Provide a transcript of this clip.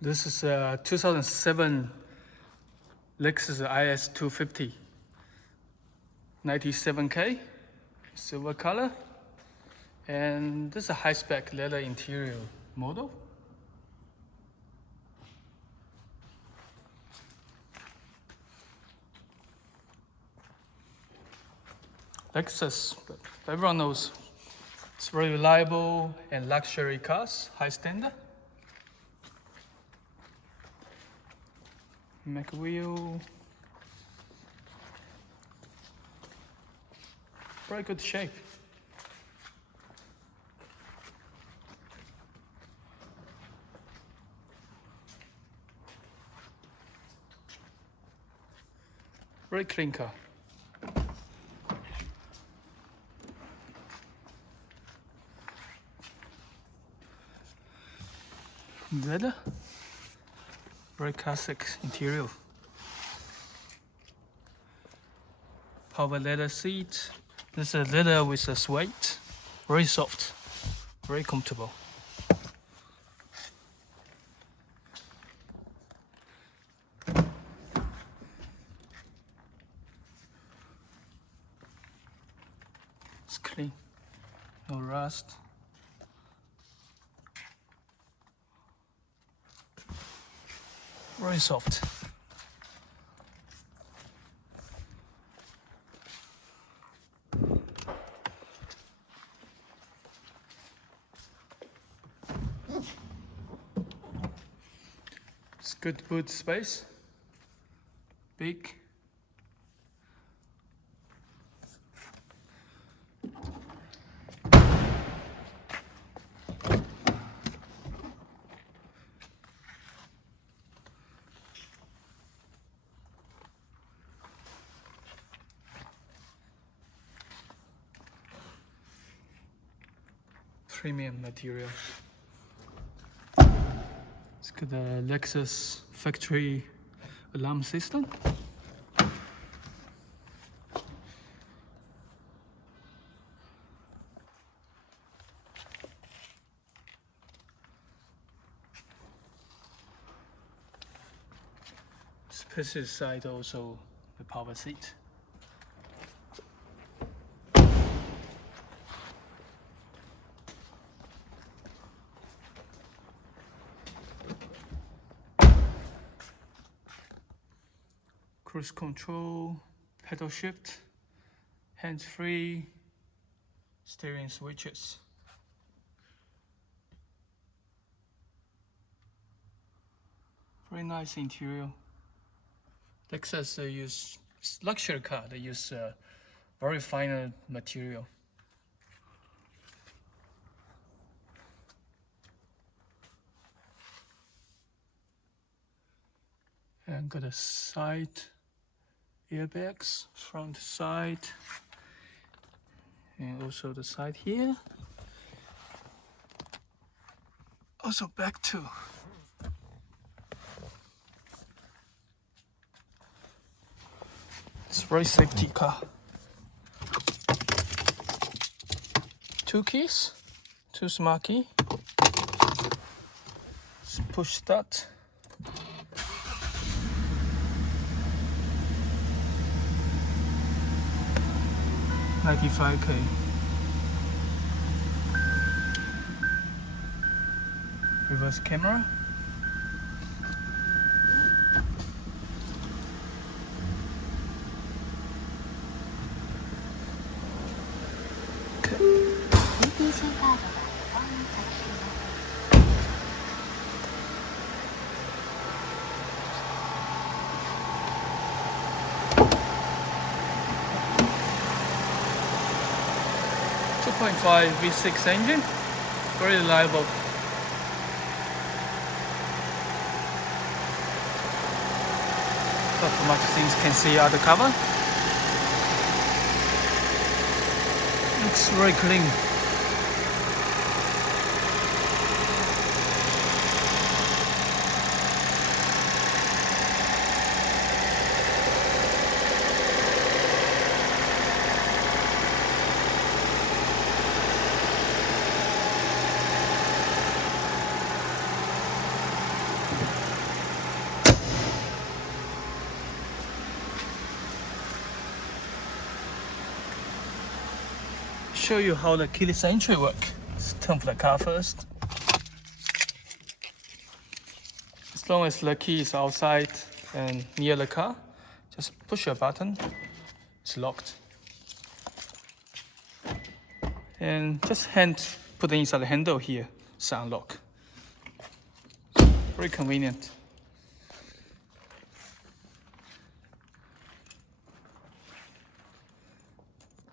This is a 2007 Lexus IS250, 97K, silver color, and this is a high-spec leather interior model. Lexus, everyone knows, it's very reliable and luxury cars, high standard. MIG wheel, very good shape. Very clean car. Leather, very classic interior. Power leather seat. This is leather with a suede, very soft, very comfortable. It's clean, no rust. Very soft. It's good boot space. Big. Premium material. It's got a Lexus factory alarm system. Spacious side also the power seat. Cruise control, paddle shift, hands-free, steering switches. Very nice interior. Lexus use luxury car. They use very fine material. And got a side airbags, front side, and also the side here. Also back too. It's a very safety car. 2 keys, 2 smart key. Let's push start. $95K. Reverse camera. .5 V6 engine, very reliable. Not much things can see out the cover. Looks very clean. show you how the keyless entry works. Let's turn off the car first. As long as the key is outside and near the car, just push a button, it's locked. And just put it inside the handle here, it's unlocked. Very convenient.